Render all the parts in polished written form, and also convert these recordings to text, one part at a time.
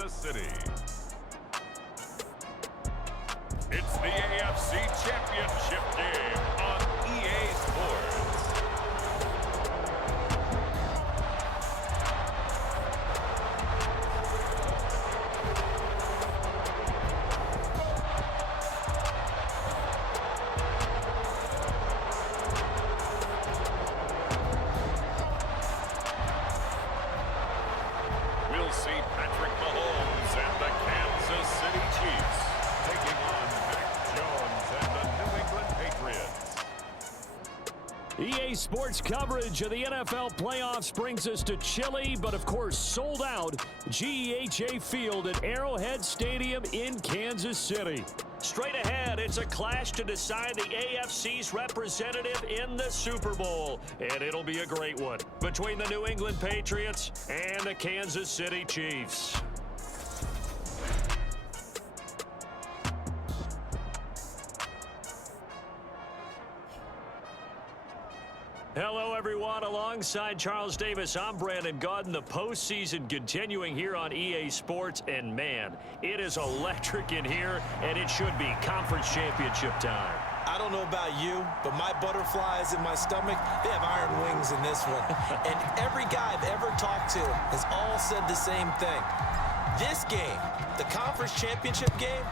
Kansas City. It's the AFC Championship game on EA Sports. We'll see Patrick Mahomes and the Kansas City Chiefs taking on Mac Jones and the New England Patriots. EA Sports coverage of the NFL playoffs brings us to chilly, but of course sold out GEHA Field at Arrowhead Stadium in Kansas City. Straight ahead, it's a clash to decide the AFC's representative in the Super Bowl. And it'll be a great one between the New England Patriots and the Kansas City Chiefs. Hello, everyone. Alongside Charles Davis, I'm Brandon Gaudin. The postseason continuing here on EA Sports. And, man, it is electric in here, and it should be conference championship time. I don't know about you, but my butterflies in my stomach, they have iron wings in this one. And every guy I've ever talked to has all said the same thing. This game, the conference championship game,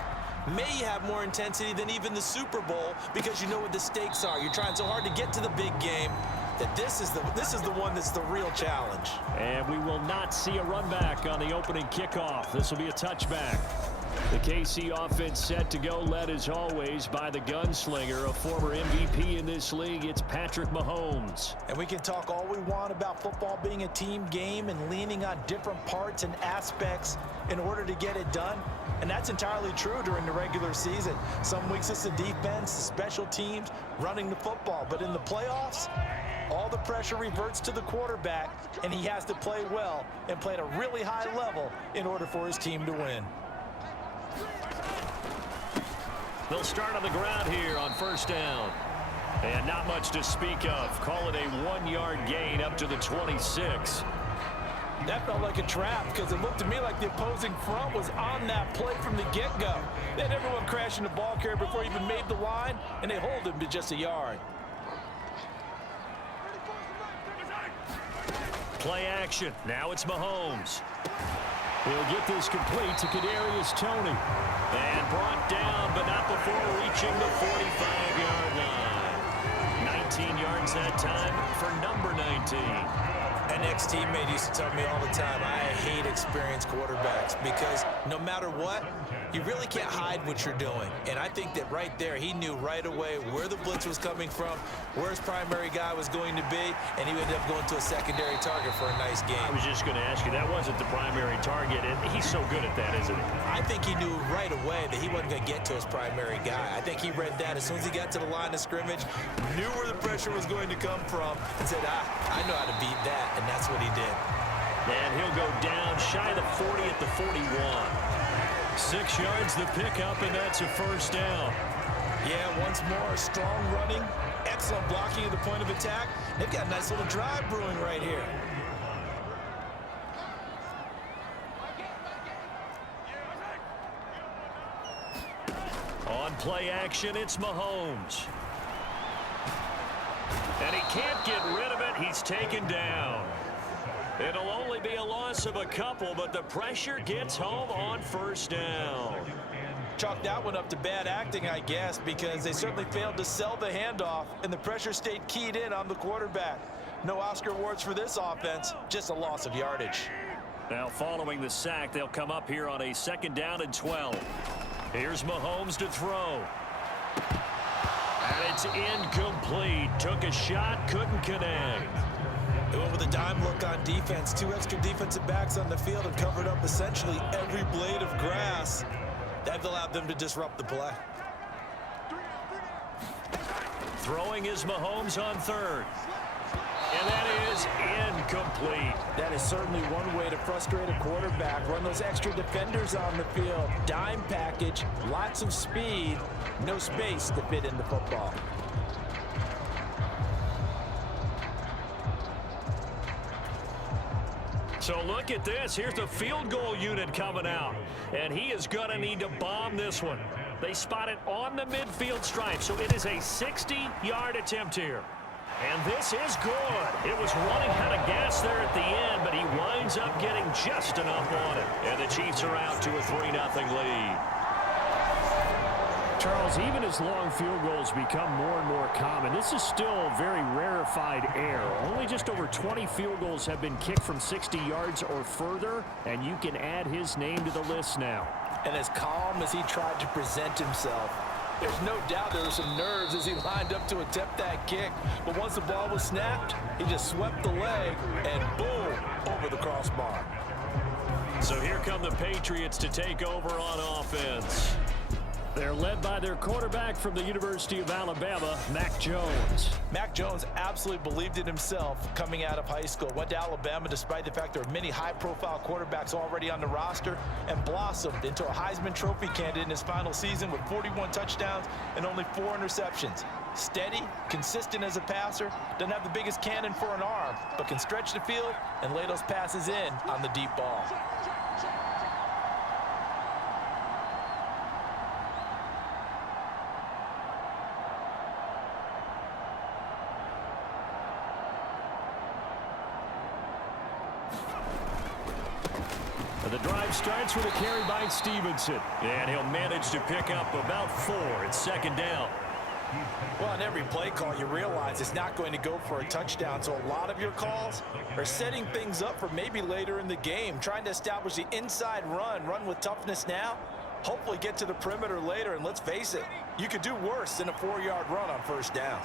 may have more intensity than even the Super Bowl because you know what the stakes are. You're trying so hard to get to the big game that this is the one that's the real challenge. And we will not see a run back on the opening kickoff. This will be a touchback. The KC offense set to go, led as always by the gunslinger, a former MVP in this league. It's Patrick Mahomes. And we can talk all we want about football being a team game and leaning on different parts and aspects in order to get it done. And that's entirely true during the regular season. Some weeks it's the defense, the special teams, running the football. But in the playoffs, all the pressure reverts to the quarterback, and he has to play well and play at a really high level in order for his team to win. They'll start on the ground here on first down. And not much to speak of. Call it a 1-yard gain up to the 26. That felt like a trap because it looked to me like the opposing front was on that play from the get-go. They had everyone crashing the ball carrier before he even made the line, and they hold him to just a yard. Play action. Now it's Mahomes. He'll get this complete to Kadarius Toney. And brought down, but not before reaching the 45-yard line. 19 yards that time for number 19. An ex-teammate used to tell me all the time, I hate experienced quarterbacks because no matter what, you really can't hide what you're doing. And I think that right there, he knew right away where the blitz was coming from, where his primary guy was going to be, and he ended up going to a secondary target for a nice game. I was just going to ask you, that wasn't the primary target, and he's so good at that, isn't he? I think he knew right away that he wasn't going to get to his primary guy. I think he read that as soon as he got to the line of scrimmage, knew where the pressure was going to come from, and said, I know how to beat that, and that's what he did. And he'll go down shy of the 40 at the 41. 6 yards the pickup, and that's a first down. Yeah, once more, strong running, excellent blocking at the point of attack. They've got a nice little drive brewing right here. On play action, it's Mahomes. And he can't get rid of it. He's taken down. It'll only be a loss of a couple, but the pressure gets home on first down. Chalk that one up to bad acting, I guess, because they certainly failed to sell the handoff, and the pressure stayed keyed in on the quarterback. No Oscar awards for this offense, just a loss of yardage. Now, following the sack, they'll come up here on a 2nd down and 12. Here's Mahomes to throw. And it's incomplete. Took a shot, couldn't connect. They went with a dime look on defense. 2 extra defensive backs on the field and covered up essentially every blade of grass. That allowed them to disrupt the play. Throwing is Mahomes on 3rd. And that is incomplete. That is certainly one way to frustrate a quarterback. Run those extra defenders on the field. Dime package, lots of speed, no space to fit in the football. So look at this. Here's the field goal unit coming out. And he is going to need to bomb this one. They spot it on the midfield stripe, so it is a 60-yard attempt here. And this is good. It was running out of gas there at the end, but he winds up getting just enough on it. And the Chiefs are out to a 3-0 lead. Charles, even as long field goals become more and more common, this is still very rarefied air. Only just over 20 field goals have been kicked from 60 yards or further, and you can add his name to the list now. And as calm as he tried to present himself, there's no doubt there were some nerves as he lined up to attempt that kick. But once the ball was snapped, he just swept the leg and boom, over the crossbar. So here come the Patriots to take over on offense. They're led by their quarterback from the University of Alabama, Mac Jones. Mac Jones absolutely believed in himself coming out of high school. Went to Alabama despite the fact there are many high-profile quarterbacks already on the roster, and blossomed into a Heisman Trophy candidate in his final season with 41 touchdowns and only 4 interceptions. Steady, consistent as a passer, doesn't have the biggest cannon for an arm, but can stretch the field and lay those passes in on the deep ball. The drive starts with a carry by Stevenson, and he'll manage to pick up about 4. It's second down. Well, on every play call, you realize it's not going to go for a touchdown, so a lot of your calls are setting things up for maybe later in the game, trying to establish the inside run with toughness now, hopefully get to the perimeter later, and let's face it, you could do worse than a 4-yard run on first down.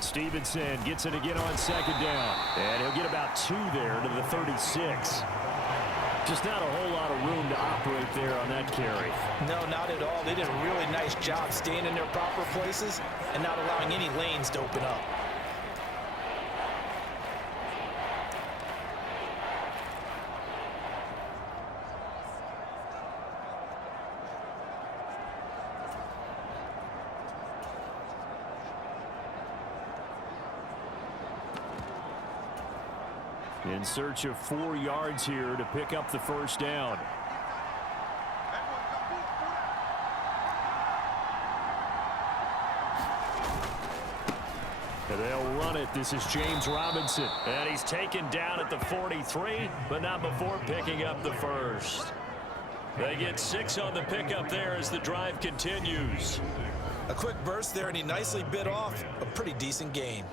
Stevenson gets it again on second down. And he'll get about 2 there to the 36. Just not a whole lot of room to operate there on that carry. No, not at all. They did a really nice job staying in their proper places and not allowing any lanes to open up. In search of 4 yards here to pick up the first down. And they'll run it. This is James Robinson. And he's taken down at the 43, but not before picking up the first. They get 6 on the pickup there as the drive continues. A quick burst there, and he nicely bit off a pretty decent gain.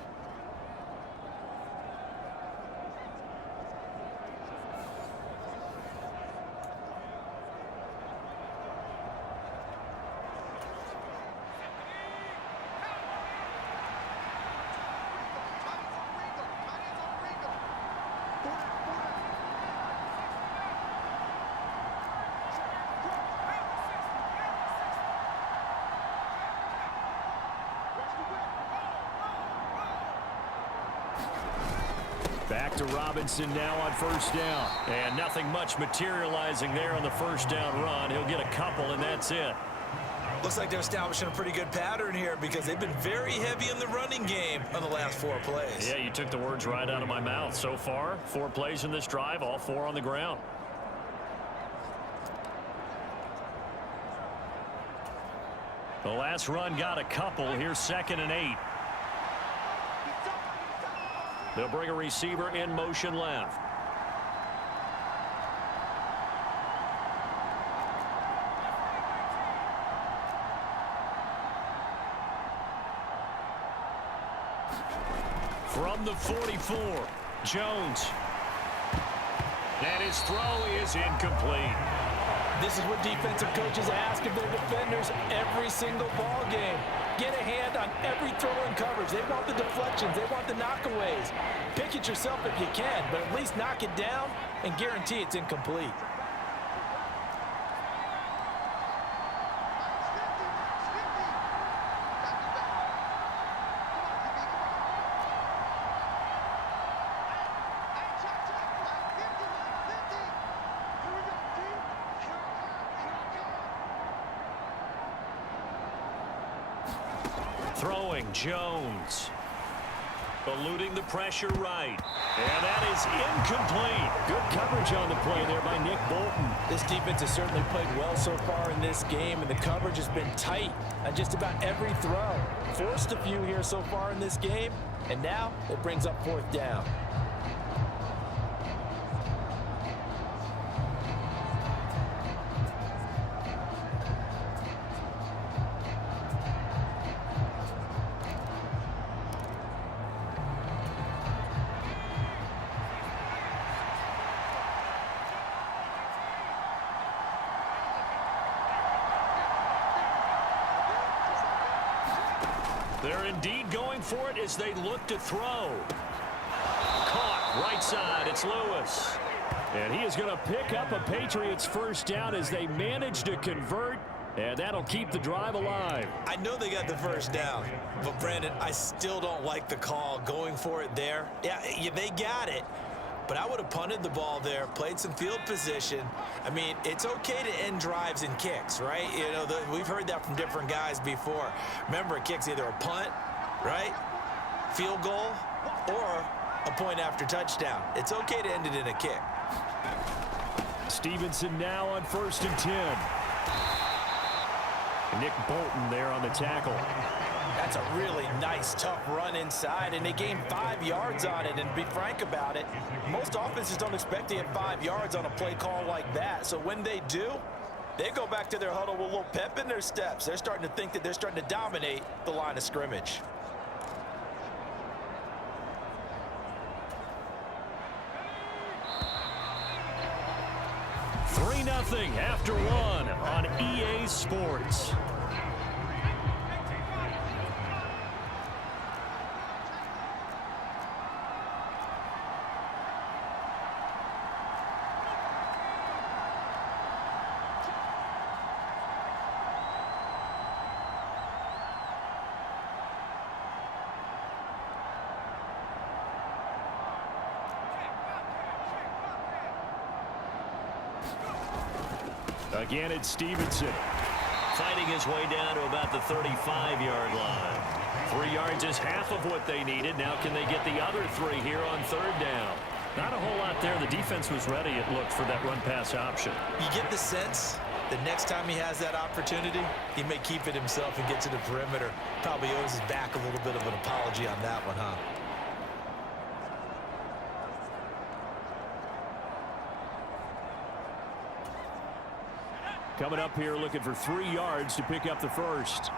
Back to Robinson now on first down. And nothing much materializing there on the first down run. He'll get a couple, and that's it. Looks like they're establishing a pretty good pattern here because they've been very heavy in the running game on the last 4 plays. Yeah, you took the words right out of my mouth. So far, 4 plays in this drive, all 4 on the ground. The last run got a couple. Here's 2nd and 8. They'll bring a receiver in motion left. From the 44, Jones. And his throw is incomplete. This is what defensive coaches ask of their defenders every single ball game. Get a hand on every throw in coverage. They want the deflections. They want the knockaways. Pick it yourself if you can, but at least knock it down and guarantee it's incomplete. Throwing Jones. Eluding the pressure right. And that is incomplete. Good coverage on the play there by Nick Bolton. This defense has certainly played well so far in this game, and the coverage has been tight on just about every throw. Forced a few here so far in this game, and now it brings up 4th down. They're indeed going for it as they look to throw. Caught right side. It's Lewis. And he is going to pick up a Patriots first down as they manage to convert. And that'll keep the drive alive. I know they got the first down, but Brandon, I still don't like the call going for it there. Yeah, they got it. But I would have punted the ball there, played some field position. I mean, it's okay to end drives and kicks, right? You know, we've heard that from different guys before. Remember, a kick's either a punt, right, field goal, or a point after touchdown. It's okay to end it in a kick. Stevenson now on 1st and 10. Nick Bolton there on the tackle. That's a really nice, tough run inside, and they gained 5 yards on it. And to be frank about it, most offenses don't expect to get 5 yards on a play call like that. So when they do, they go back to their huddle with a little pep in their steps. They're starting to think that they're starting to dominate the line of scrimmage. Nothing after 1 on EA Sports. Again, it's Stevenson. Fighting his way down to about the 35-yard line. 3 yards is half of what they needed. Now can they get the other 3 here on 3rd down? Not a whole lot there. The defense was ready, it looked, for that run-pass option. You get the sense that next time he has that opportunity, he may keep it himself and get to the perimeter. Probably owes his back a little bit of an apology on that one, huh? Coming up here looking for 3 yards to pick up the first.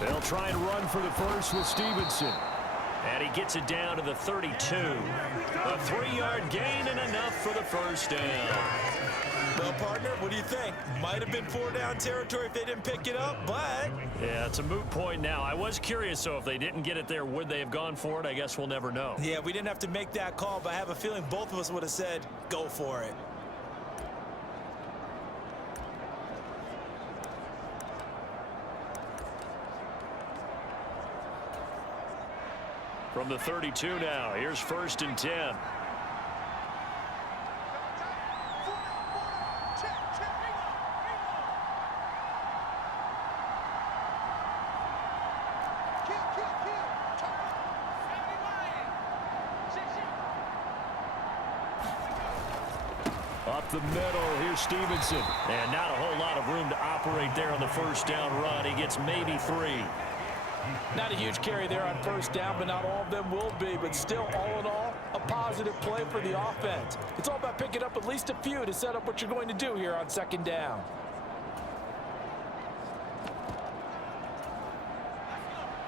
They'll try and run for the first with Stevenson. And he gets it down to the 32. A 3-yard gain and enough for the first down. Well, partner, what do you think? Might have been 4-down territory if they didn't pick it up, but... Yeah, it's a moot point now. I was curious, so if they didn't get it there, would they have gone for it? I guess we'll never know. Yeah, we didn't have to make that call, but I have a feeling both of us would have said, go for it. From the 32 now, here's 1st and 10. Up the middle, here's Stevenson. And not a whole lot of room to operate there on the first down run. He gets maybe 3. Not a huge carry there on first down, but not all of them will be. But still, all in all, a positive play for the offense. It's all about picking up at least a few to set up what you're going to do here on 2nd down.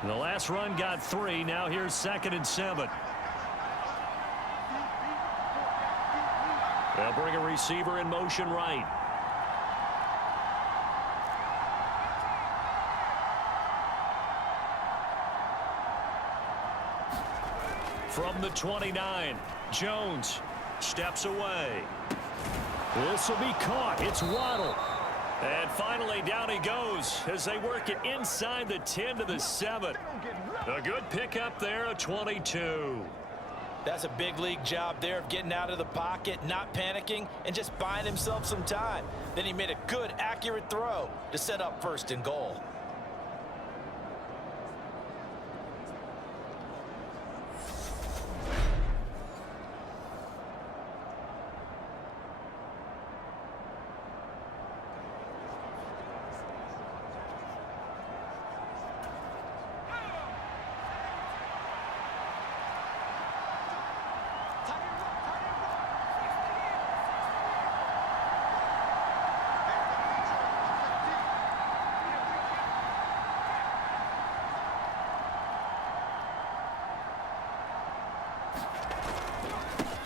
The last run got 3. Now here's 2nd and 7. They'll bring a receiver in motion right. From the 29, Jones steps away. This will be caught. It's Waddle. And finally, down he goes as they work it inside the 10 to the 7. A good pickup there, a 22. That's a big league job there of getting out of the pocket, not panicking, and just buying himself some time. Then he made a good, accurate throw to set up 1st and goal.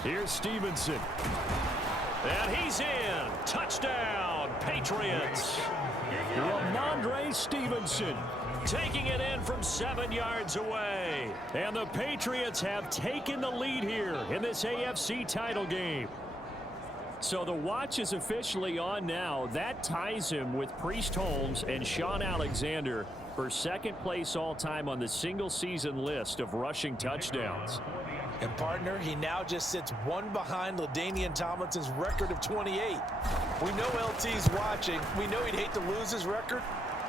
Here's Stevenson. And he's in. Touchdown, Patriots. Ramondre Stevenson taking it in from 7 yards away. And the Patriots have taken the lead here in this AFC title game. So the watch is officially on now. That ties him with Priest Holmes and Sean Alexander for 2nd place all-time on the single-season list of rushing touchdowns. And, partner, he now just sits one behind LaDainian Tomlinson's record of 28. We know LT's watching. We know he'd hate to lose his record,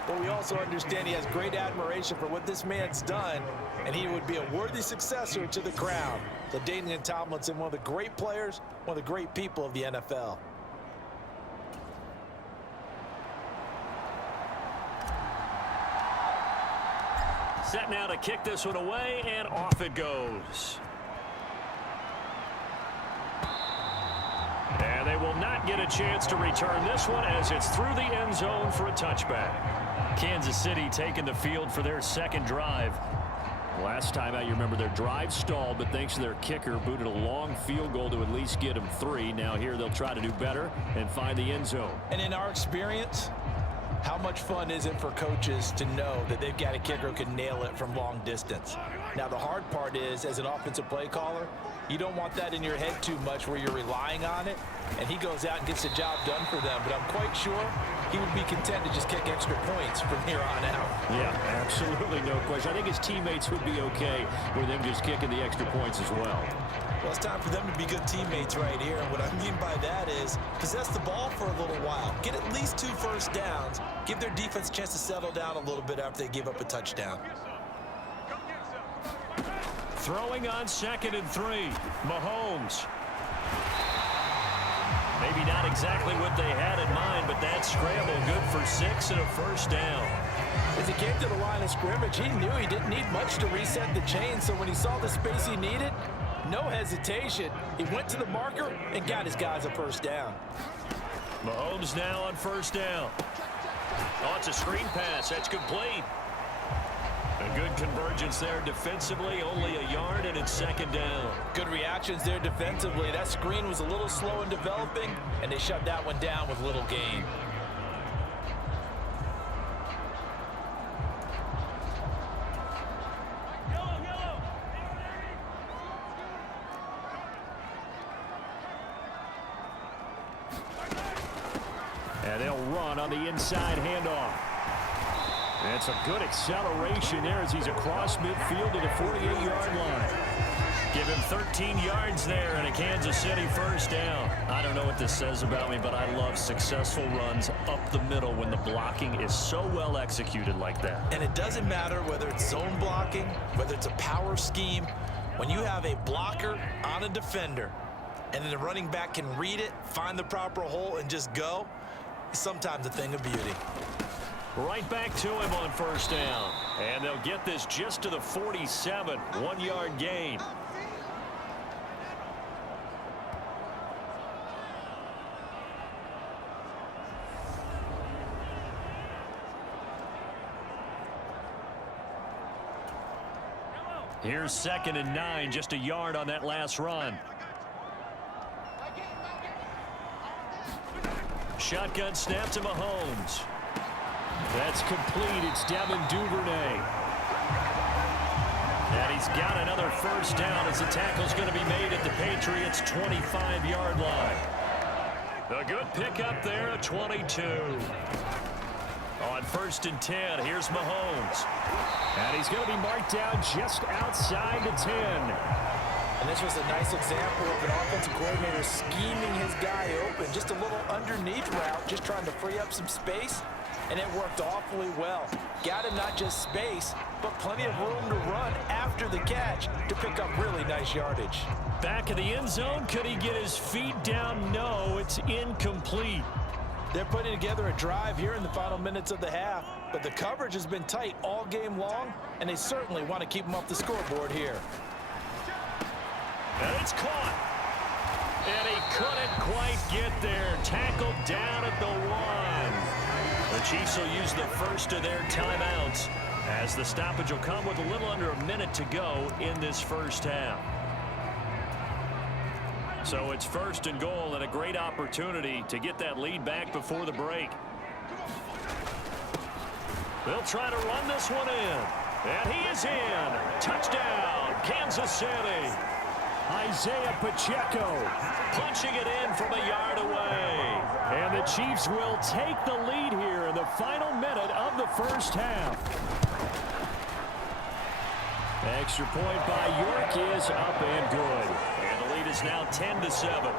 but we also understand he has great admiration for what this man's done, and he would be a worthy successor to the crown. LaDainian Tomlinson, one of the great players, one of the great people of the NFL. Set now to kick this one away, and off it goes. And they will not get a chance to return this one as it's through the end zone for a touchback. Kansas City taking the field for their 2nd drive. Last time out, you remember their drive stalled, but thanks to their kicker, booted a long field goal to at least get them 3. Now here they'll try to do better and find the end zone. And in our experience, how much fun is it for coaches to know that they've got a kicker who can nail it from long distance? Now, the hard part is, as an offensive play caller, you don't want that in your head too much where you're relying on it, and he goes out and gets the job done for them. But I'm quite sure he would be content to just kick extra points from here on out. Yeah, absolutely, no question. I think his teammates would be okay with him just kicking the extra points as well. Well, it's time for them to be good teammates right here. And what I mean by that is possess the ball for a little while. Get at least 2 first downs. Give their defense a chance to settle down a little bit after they give up a touchdown. Throwing on 2nd and 3. Mahomes. Maybe not exactly what they had in mind, but that scramble good for 6 and a 1st down. As he came to the line of scrimmage, he knew he didn't need much to reset the chain. So when he saw the space he needed, no hesitation. He went to the marker and got his guys a 1st down. Mahomes now on 1st down. Oh, it's a screen pass. That's complete. A good convergence there defensively, only a yard, and it's 2nd down. Good reactions there defensively. That screen was a little slow in developing, and they shut that one down with little gain. And they'll run on the inside handoff. That's a good acceleration there as he's across midfield to the 48-yard line. Give him 13 yards there and a Kansas City 1st down. I don't know what this says about me, but I love successful runs up the middle when the blocking is so well executed like that. And it doesn't matter whether it's zone blocking, whether it's a power scheme. When you have a blocker on a defender and then the running back can read it, find the proper hole, and just go, it's sometimes a thing of beauty. Right back to him on 1st down. And they'll get this just to the 47, 1-yard gain. Here's 2nd and 9, just a yard on that last run. Shotgun snap to Mahomes. That's complete. It's Devin Duvernay. And he's got another 1st down as the tackle's going to be made at the Patriots' 25-yard line. A good pickup there at 22. On 1st and 10, here's Mahomes. And he's going to be marked down just outside the 10. And this was a nice example of an offensive coordinator scheming his guy open. Just a little underneath route, just trying to free up some space, and it worked awfully well. Got him not just space, but plenty of room to run after the catch to pick up really nice yardage. Back in the end zone, could he get his feet down? No, it's incomplete. They're putting together a drive here in the final minutes of the half, but the coverage has been tight all game long, and they certainly want to keep them off the scoreboard here. And it's caught. And he couldn't quite get there. Tackled down at the 1. The Chiefs will use the first of their timeouts as the stoppage will come with a little under a minute to go in this first half. So it's first and goal and a great opportunity to get that lead back before the break. They'll try to run this one in. And he is in. Touchdown, Kansas City. Isaiah Pacheco punching it in from a yard away. And the Chiefs will take the lead here in the final minute of the first half. Extra point by York is up and good. And the lead is now 10-7.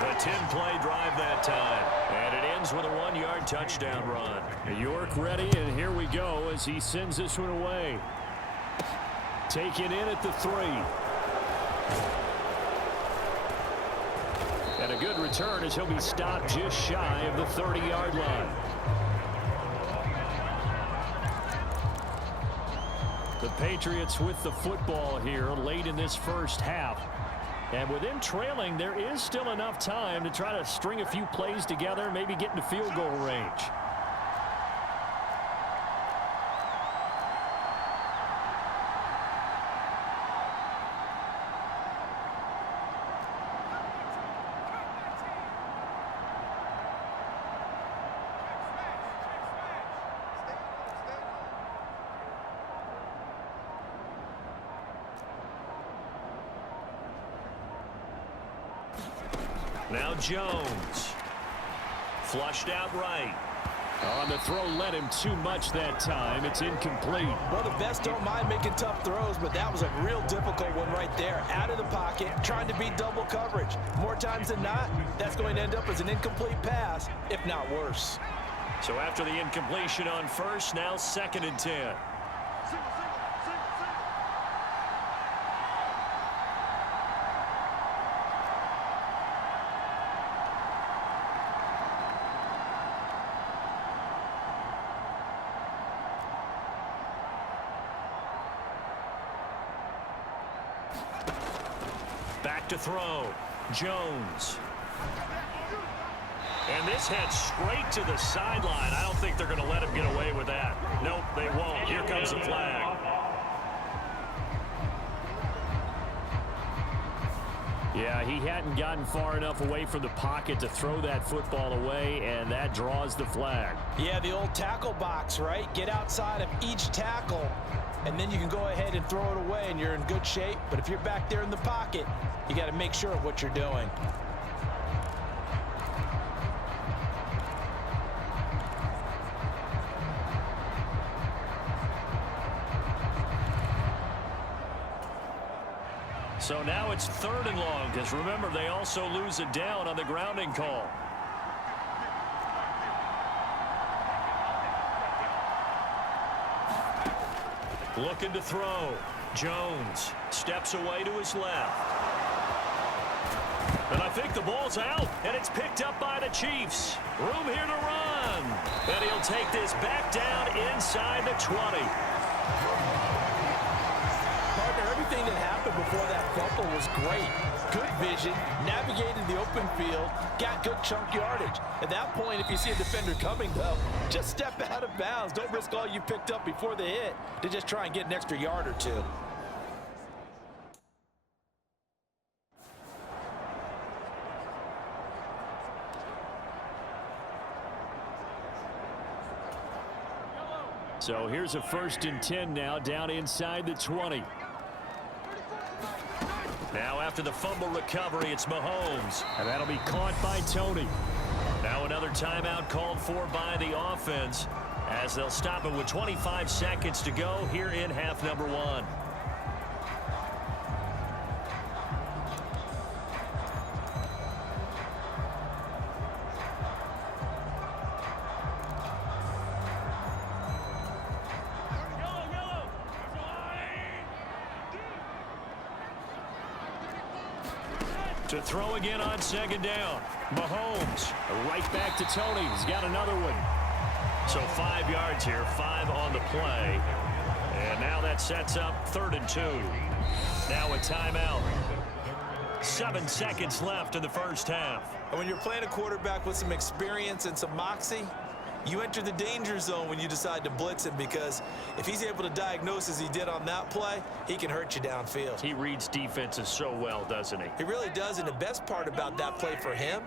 A 10-play drive that time. And it ends with a 1-yard touchdown run. York ready, and here we go as he sends this one away. Taken in at the 3. And a good return as he'll be stopped just shy of the 30-yard line. The Patriots with the football here late in this first half. And with them trailing, there is still enough time to try to string a few plays together, maybe get into field goal range. Now Jones. Flushed out right. On the throw, led him too much that time. It's incomplete. Well, the best don't mind making tough throws, but that was a real difficult one right there. Out of the pocket, trying to beat double coverage. More times than not, that's going to end up as an incomplete pass, if not worse. So after the incompletion on first, now 2nd and 10. Back to throw. Jones. And this head straight to the sideline. I don't think they're going to let him get away with that. Nope, they won't. Here comes the flag. Yeah, he hadn't gotten far enough away from the pocket to throw that football away, and that draws the flag. Yeah, the old tackle box, right? Get outside of each tackle, and then you can go ahead and throw it away, and you're in good shape. But if you're back there in the pocket, you got to make sure of what you're doing. So now it's 3rd and long, because remember, they also lose it down on the grounding call. Looking to throw. Jones steps away to his left. And I think the ball's out, and it's picked up by the Chiefs. Room here to run. And he'll take this back down inside the 20. Partner, everything that happened before that fumble was great. Good vision, navigated the open field, got good chunk yardage. At that point, if you see a defender coming, though, just step out of bounds. Don't risk all you picked up before the hit to just try and get an extra yard or two. So here's a 1st and 10 now, down inside the 20. Now after the fumble recovery, it's Mahomes. And that'll be caught by Tony. Now another timeout called for by the offense as they'll stop it with 25 seconds to go here in half number 1. To throw again on second down. Mahomes right back to Tony. He's got another one. So 5 yards here, 5 on the play. And now that sets up 3rd and 2. Now a timeout. 7 seconds left in the first half. And when you're playing a quarterback with some experience and some moxie, you enter the danger zone when you decide to blitz him, because if he's able to diagnose as he did on that play, he can hurt you downfield. He reads defenses so well, doesn't he? He really does, and the best part about that play for him,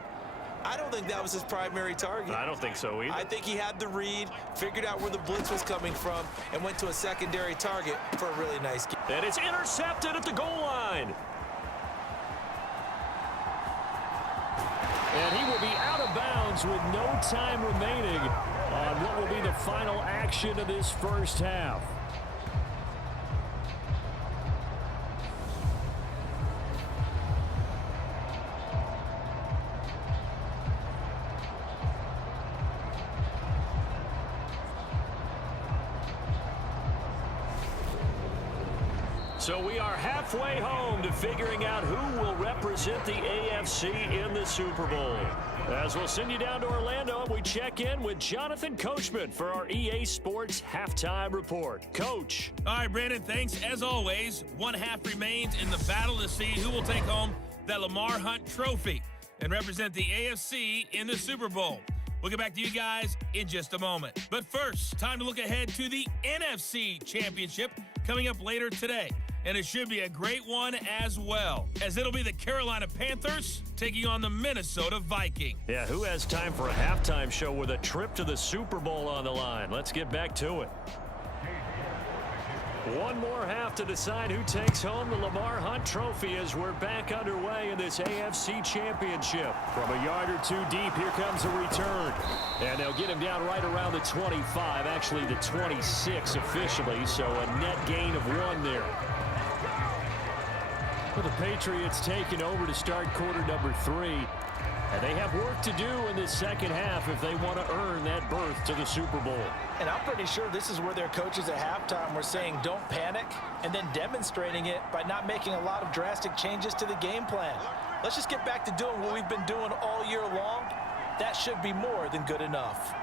I don't think that was his primary target. I don't think so either. I think he had the read, figured out where the blitz was coming from, and went to a secondary target for a really nice game. And it's intercepted at the goal line. And he will be out of bounds with no time remaining on what will be the final action of this first half. So we are halfway home to figuring out who will represent the AFC in the Super Bowl. As we'll send you down to Orlando, we check in with Jonathan Coachman for our EA Sports Halftime Report. Coach. All right, Brandon, thanks. As always, one half remains in the battle to see who will take home that Lamar Hunt trophy and represent the AFC in the Super Bowl. We'll get back to you guys in just a moment. But first, time to look ahead to the NFC Championship coming up later today. And it should be a great one as well, as it'll be the Carolina Panthers taking on the Minnesota Vikings. Yeah, who has time for a halftime show with a trip to the Super Bowl on the line? Let's get back to it. One more half to decide who takes home the Lamar Hunt trophy as we're back underway in this AFC Championship. From a yard or two deep, here comes a return. And they'll get him down right around the 25, actually the 26 officially, so a net gain of 1 there. Well, the Patriots taking over to start quarter number 3. And they have work to do in this second half if they want to earn that berth to the Super Bowl. And I'm pretty sure this is where their coaches at halftime were saying don't panic, and then demonstrating it by not making a lot of drastic changes to the game plan. Let's just get back to doing what we've been doing all year long. That should be more than good enough.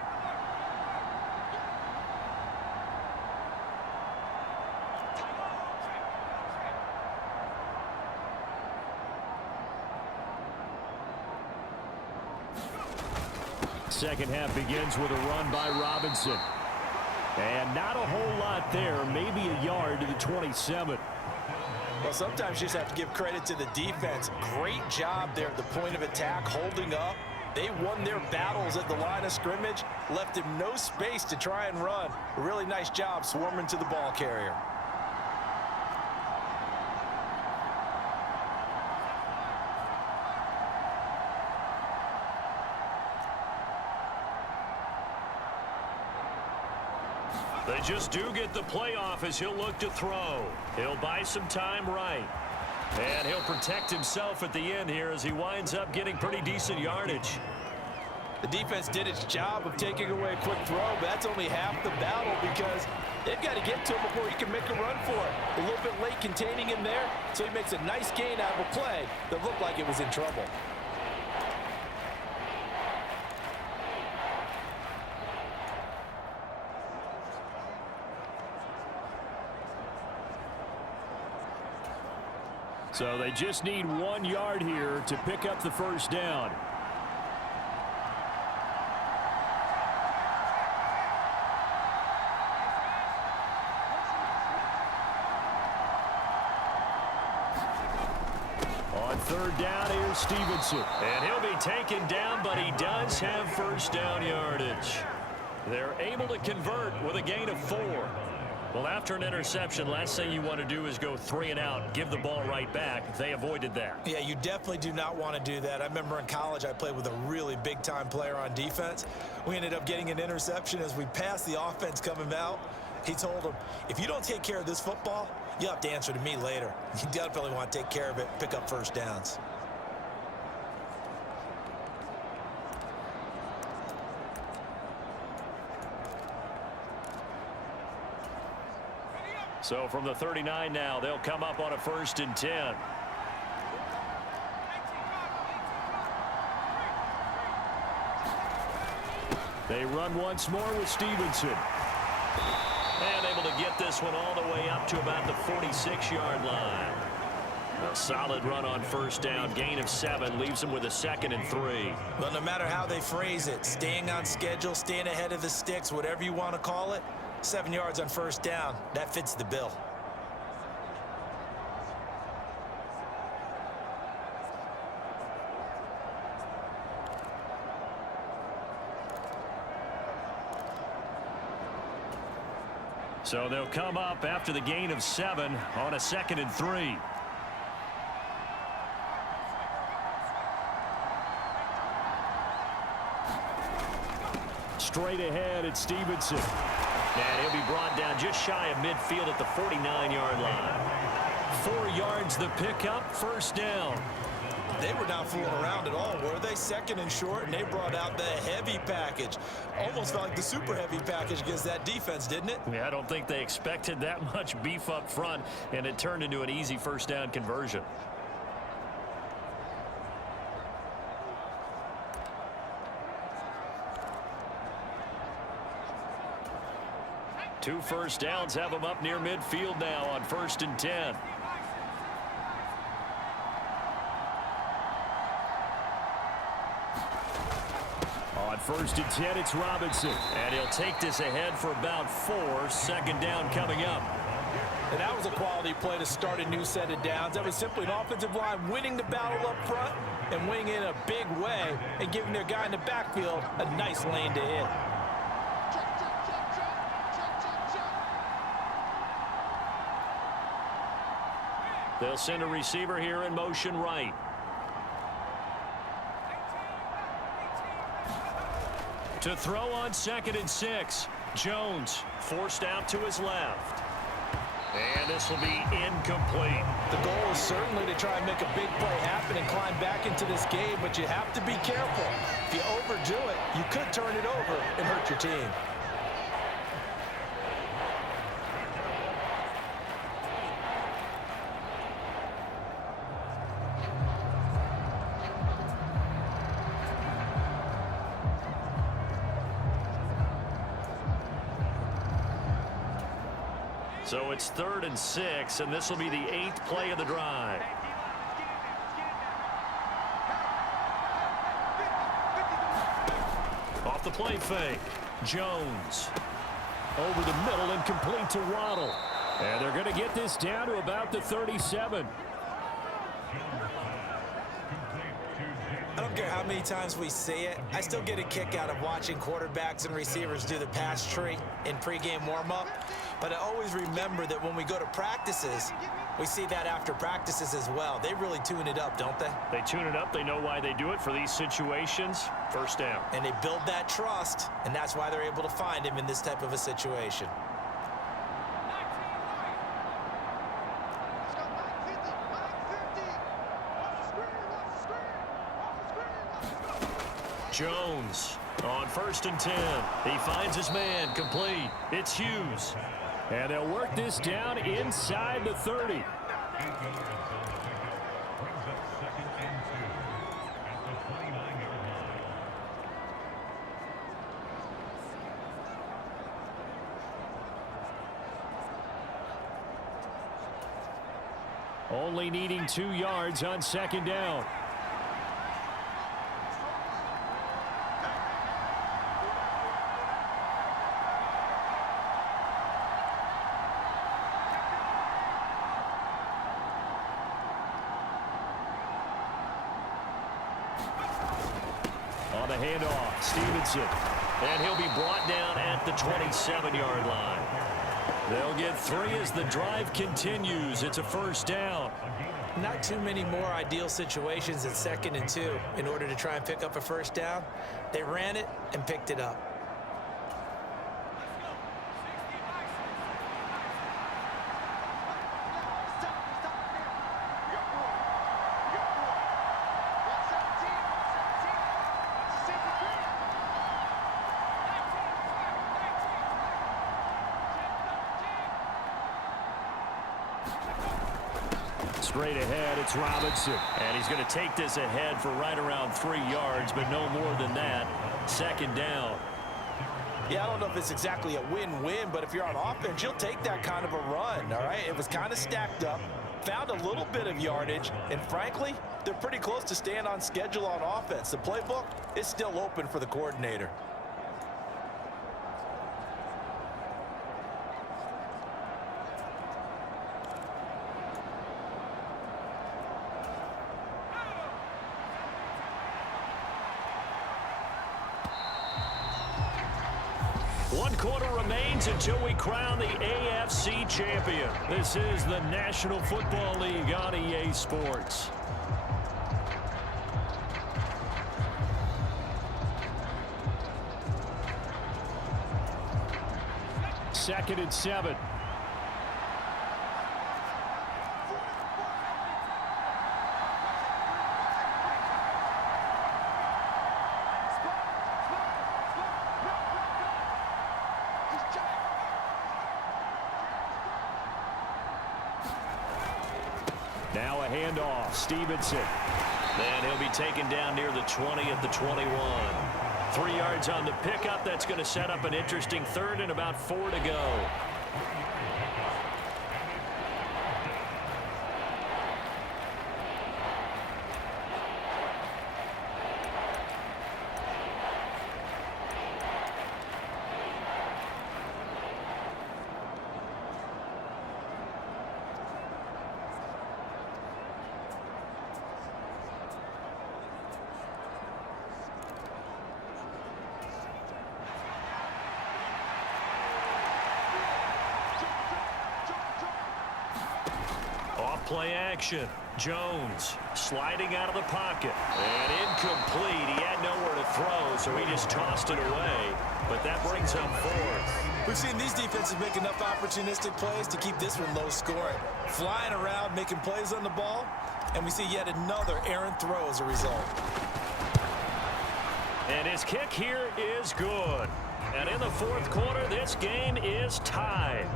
Second half begins with a run by Robinson. And not a whole lot there, maybe a yard to the 27. Well, sometimes you just have to give credit to the defense. Great job there at the point of attack, holding up. They won their battles at the line of scrimmage, left him no space to try and run. A really nice job swarming to the ball carrier. They just do get the playoff as he'll look to throw. He'll buy some time right. And he'll protect himself at the end here as he winds up getting pretty decent yardage. The defense did its job of taking away a quick throw, but that's only half the battle because they've got to get to him before he can make a run for it. A little bit late containing him there, so he makes a nice gain out of a play that looked like it was in trouble. So they just need 1 yard here to pick up the first down. On third down, here's Stevenson. And he'll be taken down, but he does have first down yardage. They're able to convert with a gain of 4. Well, after an interception, last thing you want to do is go 3 and out, give the ball right back. They avoided that. Yeah, you definitely do not want to do that. I remember in college I played with a really big-time player on defense. We ended up getting an interception as we passed the offense coming out. He told him, if you don't take care of this football, you'll have to answer to me later. You definitely want to take care of it, pick up first downs. So from the 39 now, they'll come up on a 1st and 10. They run once more with Stevenson. And able to get this one all the way up to about the 46-yard line. A solid run on first down. Gain of 7 leaves them with a 2nd and 3. Well, no matter how they phrase it, staying on schedule, staying ahead of the sticks, whatever you want to call it, 7 yards on first down, that fits the bill. So they'll come up after the gain of 7 on a 2nd and 3. Straight ahead, it's Stevenson. And he'll be brought down just shy of midfield at the 49-yard line. 4 yards the pickup, first down. They were not fooling around at all, were they? 2nd and short, and they brought out the heavy package. Almost felt like the super heavy package against that defense, didn't it? Yeah, I don't think they expected that much beef up front, and it turned into an easy first down conversion. Two first downs have them up near midfield now on 1st and 10. On 1st and 10, it's Robinson. And he'll take this ahead for about 4. 2nd down coming up. And that was a quality play to start a new set of downs. That was simply an offensive line winning the battle up front and winning in a big way and giving their guy in the backfield a nice lane to hit. They'll send a receiver here in motion right. To throw on 2nd and 6. Jones forced out to his left. And this will be incomplete. The goal is certainly to try and make a big play happen and climb back into this game, but you have to be careful. If you overdo it, you could turn it over and hurt your team. So it's 3rd and 6, and this will be the 8th play of the drive. Off the play fake. Jones. Over the middle and complete to Waddle. And they're going to get this down to about the 37. I don't care how many times we say it, I still get a kick out of watching quarterbacks and receivers do the pass tree in pregame warm-up. But I always remember that when we go to practices, we see that after practices as well. They really tune it up, don't they? They tune it up. They know why they do it for these situations. First down. And they build that trust, and that's why they're able to find him in this type of a situation. Jones on 1st and 10. He finds his man complete. It's Hughes. And they'll work this down inside the 30. Only needing 2 yards on 2nd down. On the handoff, Stevenson. And he'll be brought down at the 27-yard line. They'll get 3 as the drive continues. It's a first down. Not too many more ideal situations at 2nd and 2 in order to try and pick up a first down. They ran it and picked it up. Straight ahead, it's Robinson. And he's going to take this ahead for right around 3 yards, but no more than that. 2nd down. Yeah, I don't know if it's exactly a win-win, but if you're on offense, you'll take that kind of a run, all right? It was kind of stacked up, found a little bit of yardage, and frankly, they're pretty close to staying on schedule on offense. The playbook is still open for the coordinator. One quarter remains until we crown the AFC champion. This is the National Football League on EA Sports. Second and 7. Now a handoff. Stevenson. And he'll be taken down near the 20 at the 21. 3 yards on the pickup. That's going to set up an interesting third and about 4 to go. Play action. Jones sliding out of the pocket. And incomplete. He had nowhere to throw, so he just tossed it away. But that brings up 4th. We've seen these defenses make enough opportunistic plays to keep this one low scoring. Flying around, making plays on the ball, and we see yet another errant throw as a result. And his kick here is good. And in the 4th quarter, this game is tied.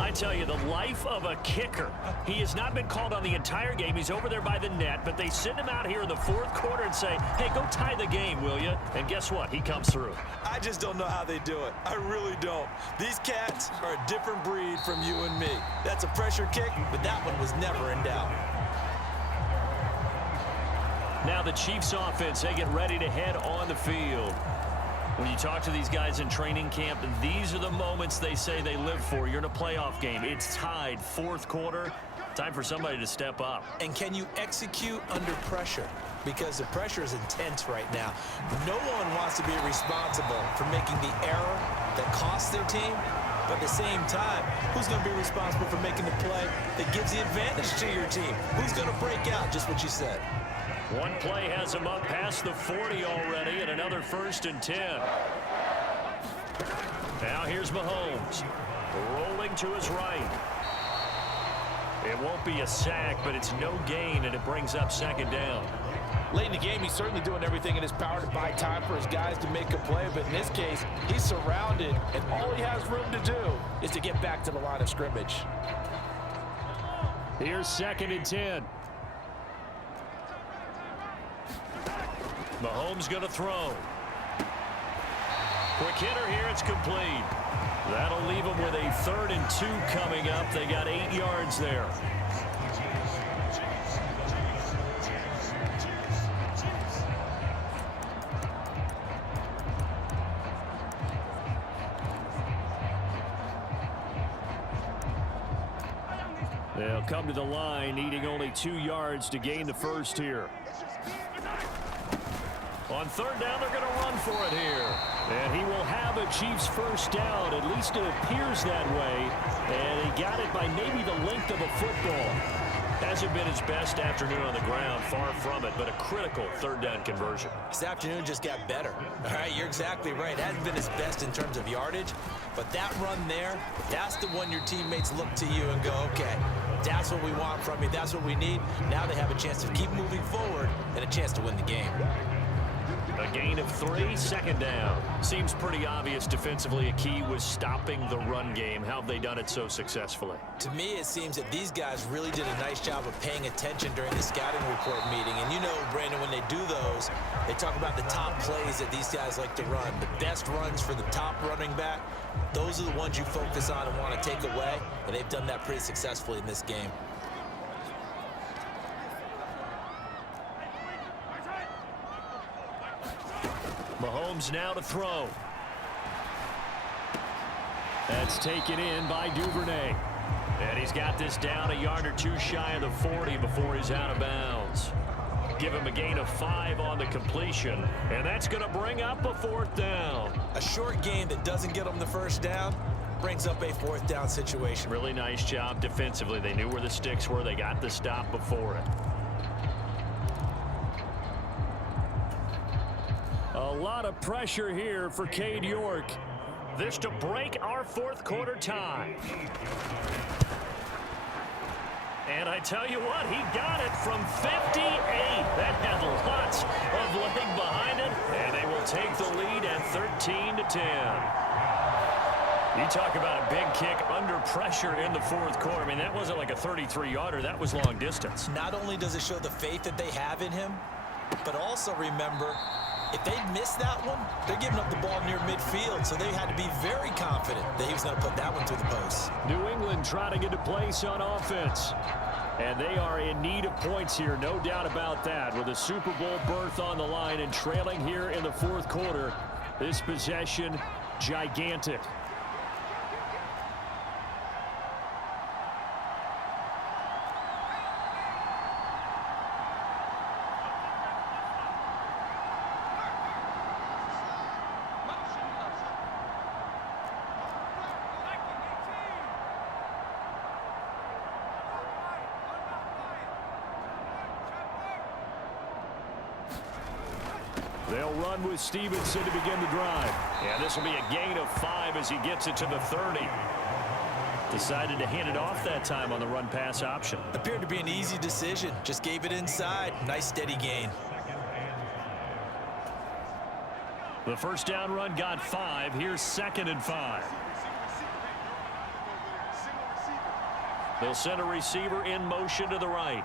I tell you, the life of a kicker. He has not been called on the entire game. He's over there by the net, but they send him out here in the 4th quarter and say, hey, go tie the game, will you? And guess what? He comes through. I just don't know how they do it. I really don't. These cats are a different breed from you and me. That's a pressure kick, but that one was never in doubt. Now the Chiefs offense, they get ready to head on the field. When you talk to these guys in training camp, these are the moments they say they live for. You're in a playoff game. It's tied, 4th quarter. Time for somebody to step up. And can you execute under pressure? Because the pressure is intense right now. No one wants to be responsible for making the error that costs their team. But at the same time, who's going to be responsible for making the play that gives the advantage to your team? Who's going to break out, just what you said? One play has him up past the 40 already, and another 1st and 10. Now here's Mahomes, rolling to his right. It won't be a sack, but it's no gain, and it brings up 2nd down. Late in the game, he's certainly doing everything in his power to buy time for his guys to make a play, but in this case, he's surrounded, and all he has room to do is to get back to the line of scrimmage. Here's 2nd and 10. Mahomes going to throw. Quick hitter here, it's complete. That'll leave them with a 3rd and 2 coming up. They got 8 yards there. They'll come to the line, needing only 2 yards to gain the 1st here. On 3rd down, they're going to run for it here. And he will have a Chiefs 1st down. At least it appears that way. And he got it by maybe the length of a football. Hasn't been his best afternoon on the ground, far from it, but a critical 3rd down conversion. This afternoon just got better. All right, you're exactly right. It hasn't been his best in terms of yardage, but that run there, that's the one your teammates look to you and go, okay, that's what we want from you. That's what we need. Now they have a chance to keep moving forward and a chance to win the game. A gain of 3, second down. Seems pretty obvious defensively a key was stopping the run game. How have they done it so successfully? To me, it seems that these guys really did a nice job of paying attention during the scouting report meeting. And you know, Brandon, when they do those, they talk about the top plays that these guys like to run. The best runs for the top running back, those are the ones you focus on and want to take away. And they've done that pretty successfully in this game. Mahomes now to throw. That's taken in by Duvernay. And he's got this down a yard or two shy of the 40 before he's out of bounds. Give him a gain of 5 on the completion. And that's going to bring up a 4th down. A short gain that doesn't get them the first down brings up a 4th down situation. Really nice job defensively. They knew where the sticks were. They got the stop before it. A lot of pressure here for Cade York. This to break our 4th quarter tie. And I tell you what, he got it from 58. That had lots of leg behind it. And they will take the lead at 13-10. You talk about a big kick under pressure in the 4th quarter. I mean, that wasn't like a 33-yarder. That was long distance. Not only does it show the faith that they have in him, but also remember, if they miss that one, they're giving up the ball near midfield, so they had to be very confident that he was going to put that one through the post. New England trying to get a place on offense. And they are in need of points here, no doubt about that. With a Super Bowl berth on the line and trailing here in the 4th quarter, this possession gigantic. They'll run with Stevenson to begin the drive. Yeah, this will be a gain of 5 as he gets it to the 30. Decided to hand it off that time on the run-pass option. Appeared to be an easy decision. Just gave it inside. Nice steady gain. The first down run got 5. Here's 2nd and 5. They'll send a receiver in motion to the right.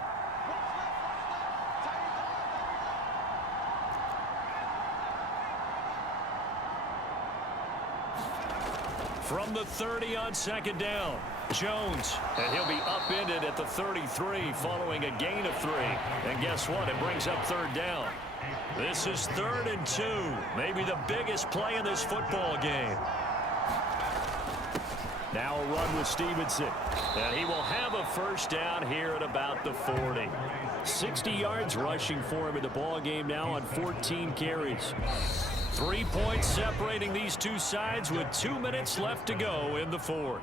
From the 30 on 2nd down, Jones. And he'll be upended at the 33 following a gain of 3. And guess what? It brings up 3rd down. This is 3rd and 2. Maybe the biggest play in this football game. Now a run with Stevenson. And he will have a first down here at about the 40. 60 yards rushing for him in the ball game now on 14 carries. 3 points separating these two sides with 2 minutes left to go in the 4th.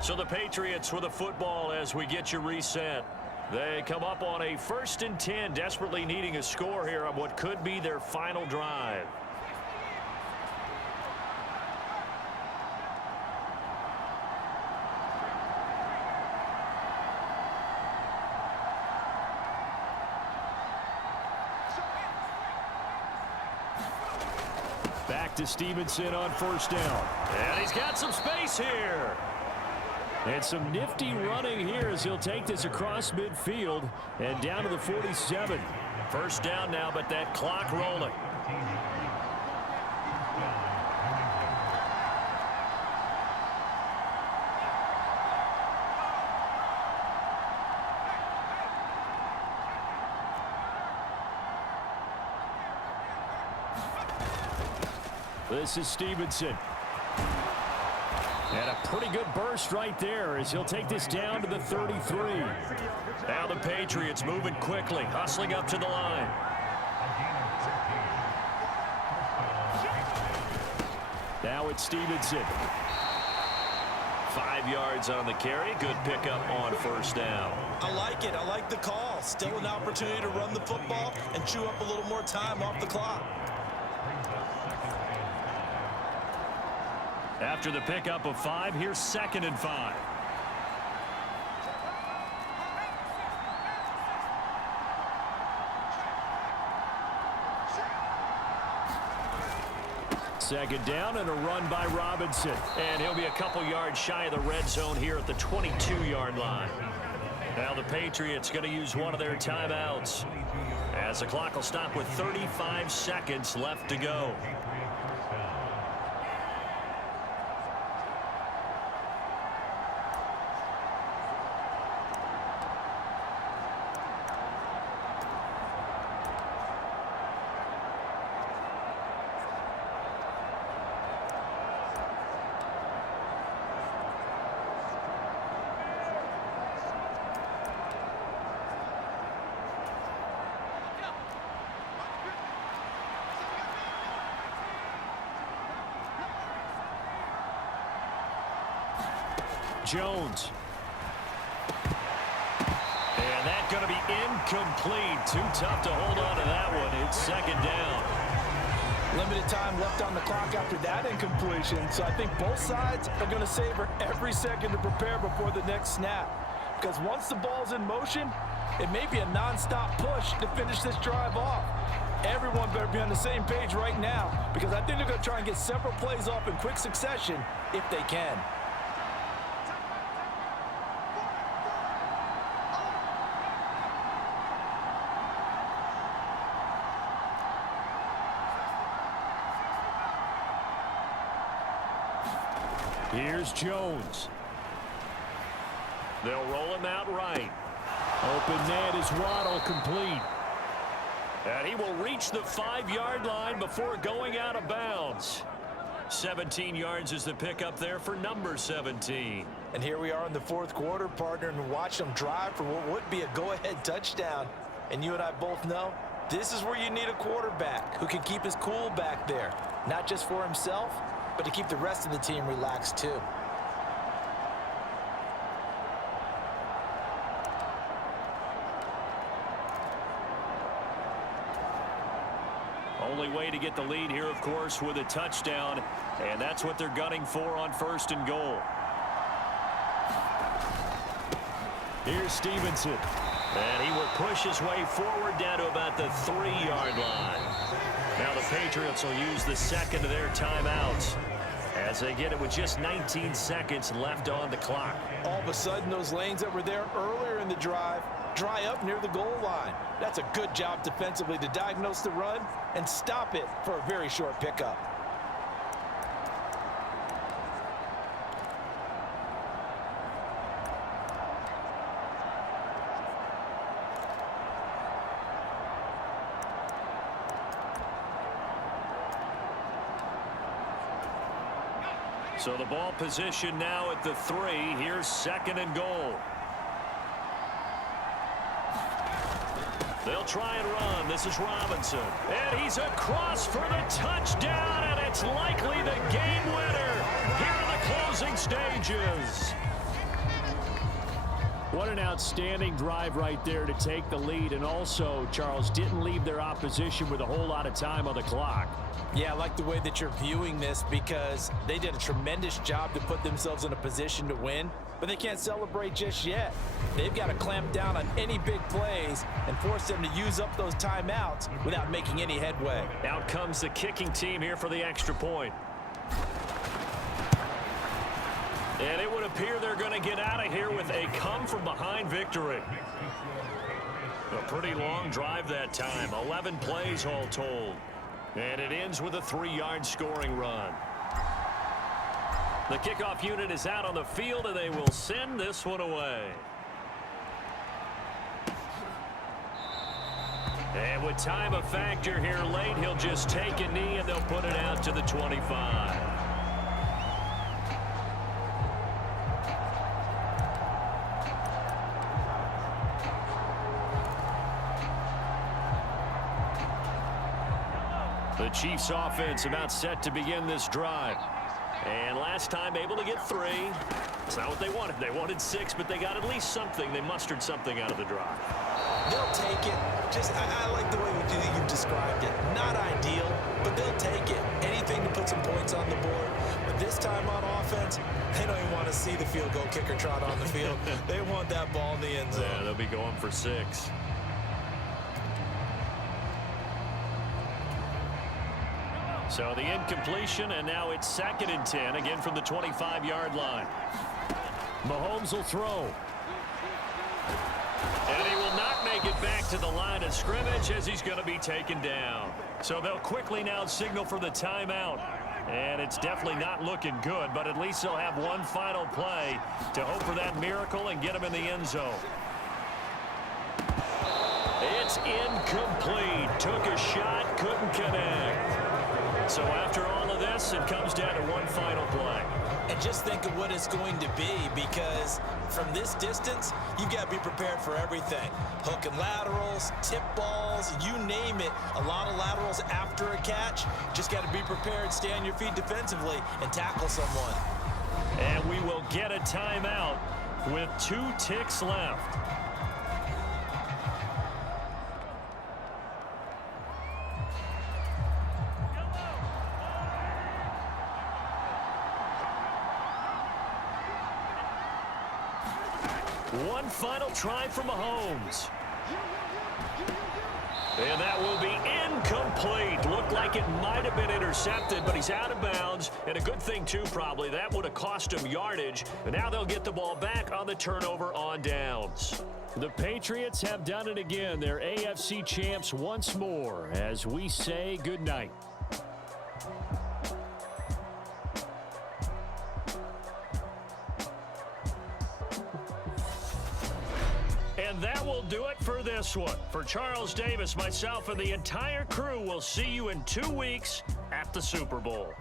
So the Patriots with a football as we get you reset. They come up on a 1st and 10, desperately needing a score here on what could be their final drive. Back to Stevenson on 1st down. And he's got some space here. And some nifty running here as he'll take this across midfield and down to the 47. First down now, but that clock rolling. This is Stevenson. And a pretty good burst right there as he'll take this down to the 33. Now the Patriots moving quickly, hustling up to the line. Now it's Stevenson. 5 yards on the carry. Good pickup on 1st down. I like it. I like the call. Still an opportunity to run the football and chew up a little more time off the clock. After the pickup of 5, here's 2nd and 5. Second down and a run by Robinson. And he'll be a couple yards shy of the red zone here at the 22-yard line. Now the Patriots going to use one of their timeouts, as the clock will stop with 35 seconds left to go. Jones. And that's going to be incomplete. Too tough to hold on to that one. It's second down. Limited time left on the clock after that incompletion, so I think both sides are going to savor every second to prepare before the next snap. Because once the ball's in motion, it may be a non-stop push to finish this drive off. Everyone better be on the same page right now, because I think they're going to try and get several plays off in quick succession if they can. Here's Jones. They'll roll him out right. Open net is Waddle, complete. And he will reach the 5-yard line before going out of bounds. 17 yards is the pickup there for number 17. And here we are in the fourth quarter, partner, and watch them drive for what would be a go-ahead touchdown. And you and I both know this is where you need a quarterback who can keep his cool back there, not just for himself, but to keep the rest of the team relaxed too. Only way to get the lead here, of course, with a touchdown, and that's what they're gunning for on 1st and goal. Here's Stevenson. And he will push his way forward down to about the 3-yard line. Now the Patriots will use the second of their timeouts as they get it with just 19 seconds left on the clock. All of a sudden, those lanes that were there earlier in the drive dry up near the goal line. That's a good job defensively to diagnose the run and stop it for a very short pickup. So the ball position now at the 3. Here's 2nd and goal. They'll try and run. This is Robinson. And he's across for the touchdown, and it's likely the game winner here in the closing stages. What an outstanding drive right there to take the lead, and also, Charles, didn't leave their opposition with a whole lot of time on the clock. Yeah, I like the way that you're viewing this because they did a tremendous job to put themselves in a position to win, but they can't celebrate just yet. They've got to clamp down on any big plays and force them to use up those timeouts without making any headway. Out comes the kicking team here for the extra point. And it would appear they're going to get out of here with a come-from-behind victory. A pretty long drive that time, 11 plays all told. And it ends with a 3-yard scoring run. The kickoff unit is out on the field, and they will send this one away. And with time a factor here late, he'll just take a knee, and they'll put it out to the 25. The Chiefs offense about set to begin this drive. And last time able to get 3. It's not what they wanted. They wanted 6, but they got at least something. They mustered something out of the drive. They'll take it. I like the way you've described it. Not ideal, but they'll take it. Anything to put some points on the board. But this time on offense, they don't even want to see the field goal kicker trot on the field. They want that ball in the end zone. Yeah, they'll be going for 6. So the incompletion, and now it's 2nd and 10, again from the 25-yard line. Mahomes will throw. And he will not make it back to the line of scrimmage as he's going to be taken down. So they'll quickly now signal for the timeout. And it's definitely not looking good, but at least they'll have one final play to hope for that miracle and get him in the end zone. It's incomplete. Took a shot, couldn't connect. So after all of this, it comes down to one final play. And just think of what it's going to be, because from this distance, you've got to be prepared for everything. Hook and laterals, tip balls, you name it. A lot of laterals after a catch. Just got to be prepared, stay on your feet defensively, and tackle someone. And we will get a timeout with 2 ticks left. One final try for Mahomes. And that will be incomplete. Looked like it might have been intercepted, but he's out of bounds. And a good thing, too, probably. That would have cost him yardage. And now they'll get the ball back on the turnover on downs. The Patriots have done it again. They're AFC champs once more as we say goodnight. And that will do it for this one. For Charles Davis, myself, and the entire crew, we'll see you in 2 weeks at the Super Bowl.